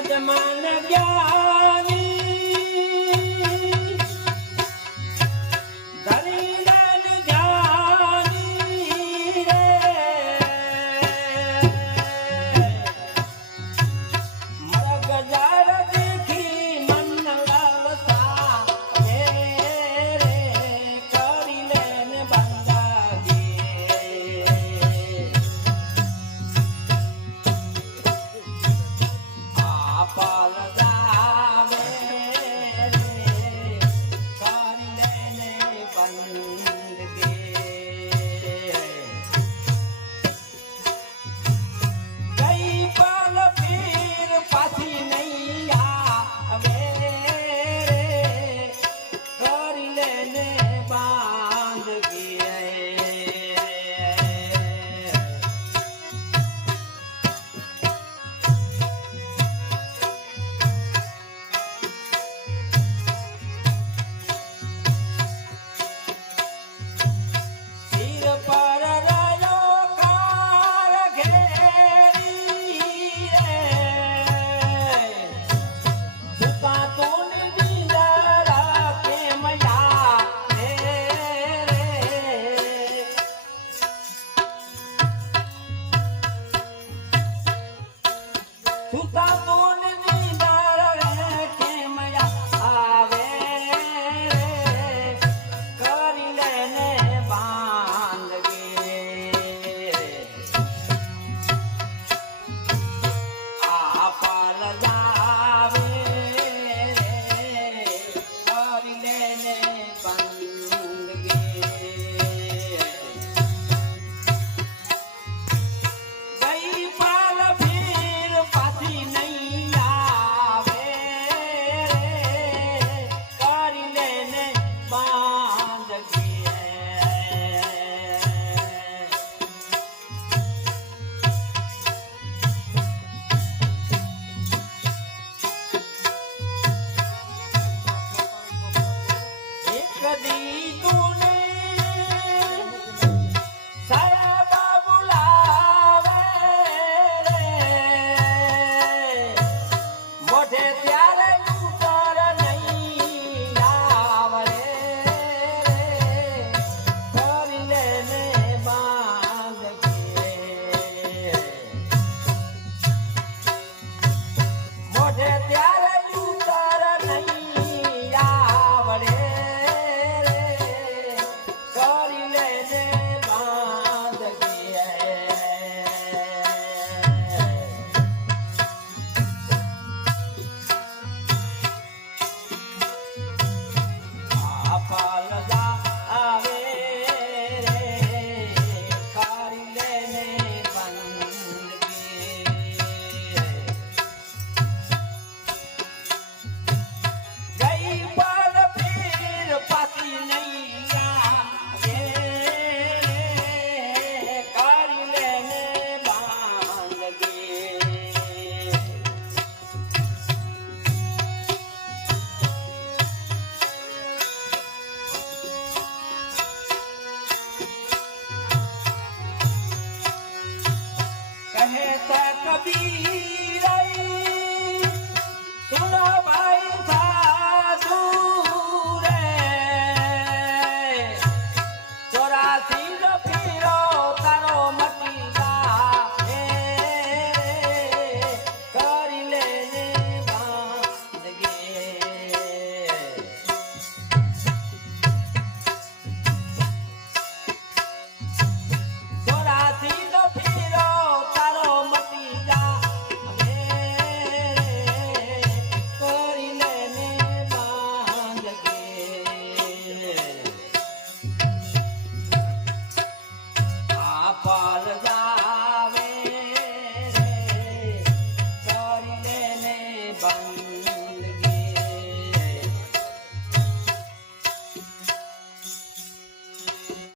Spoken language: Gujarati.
મદમાન જ્ઞાની Tu tá. कबीर